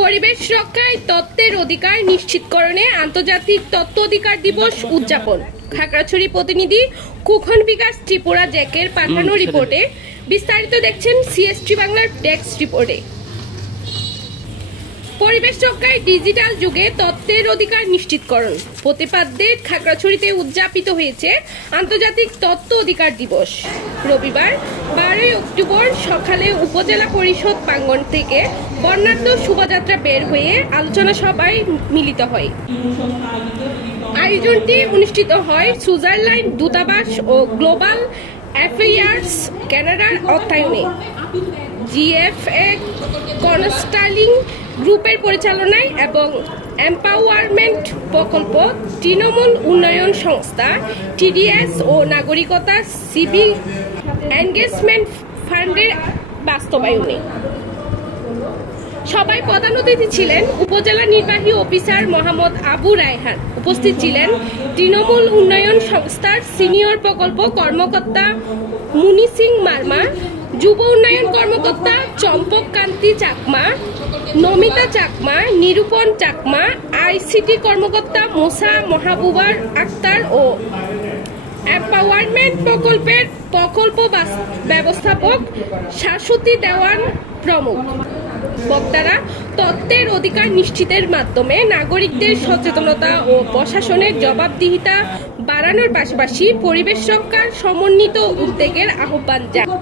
পরিবেশ রক্ষায় তত্ত্বের অধিকার নিশ্চিতকরণে আন্তর্জাতিক তত্ত্ব অধিকার দিবস উদযাপন। খাগড়াছড়ি প্রতিনিধি কুখন বিকাশ ত্রিপুরা জ্যাকের পাঠানো রিপোর্টে বিস্তারিত দেখছেন সিএসটি বাংলার ডেস্ক রিপোর্টে। পরিবেশ রক্ষায় ডিজিটাল যুগে তত্ত্বের অধিকার নিশ্চিতকরণ প্রতিপাদ্যে খাগড়াছড়িতে উদযাপিত হয়েছে আন্তর্জাতিক তত্ত্ব অধিকার দিবস। রবিবার 12 অক্টোবর সকালে উপজেলা পরিষদ প্রাঙ্গণ থেকে বর্ণাঢ্য শোভাযাত্রা বের হয়ে আলোচনা সভায় মিলিত হয়। আয়োজনটি অনুষ্ঠিত হয় সুইজারল্যান্ড দূতাবাস ও গ্লোবাল অ্যাফেয়ার্স কানাডার অর্থায়নে জিএফএ কনস্টালিং গ্রুপের পরিচালনায় এবং এম্পাওয়ারমেন্ট প্রকল্প, তৃণমূল উন্নয়ন সংস্থা টিডিএস ও নাগরিকতা সিভিক এনগেজমেন্ট ফান্ডের বাস্তবায়নে। সবাই প্রধান অতিথি ছিলেন উপজেলা নির্বাহী অফিসার মোহাম্মদ আবু রায়হান। উপস্থিত ছিলেন তৃণমূল উন্নয়ন সংস্থার সিনিয়র প্রকল্প কর্মকর্তা মুনি সিং মার্মা, যুব উন্নয়ন কর্মকর্তা চম্পক কান্তি চাকমা, নমিতা চাকমা, নিরূপণ চাকমা, আইসিটি কর্মকর্তা মোসা মাহবুবার আক্তার ও এম্পাওয়ারমেন্ট প্রকল্পের প্রকল্প ব্যবস্থাপক শাশ্বতী দেওয়ান প্রমুখ। বক্তারা তত্ত্বের অধিকার নিশ্চিতের মাধ্যমে নাগরিকদের সচেতনতা ও প্রশাসনের জবাবদিহিতা বাড়ানোর পাশাপাশি পরিবেশ রক্ষার সমন্বিত উদ্যোগের আহ্বান জানান।